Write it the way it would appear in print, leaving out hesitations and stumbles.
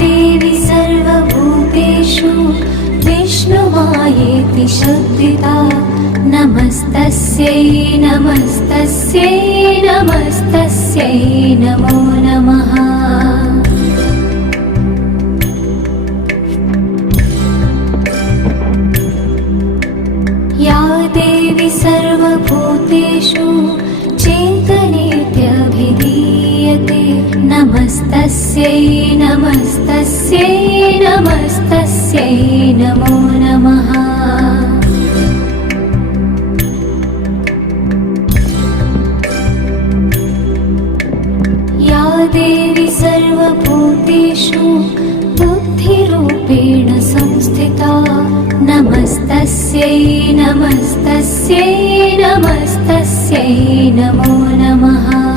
देवी सर्वभूतेषु विष्णुमायेति शब्दिता नमस्तस्यै नमस्तस्यै नमस्तस्यै नमो नमः। या देवी सर्वभूतेषु चेतनेत्यभिधीयते नमस्तस्यै नमस्तस्यै नमस्तस्यै नमो नमः। या देवी सर्वभूतेषु बुद्धिरूपेण संस्थिता नमस्तस्यै नमस्तस्यै नमस्तस्यै नमो नमः।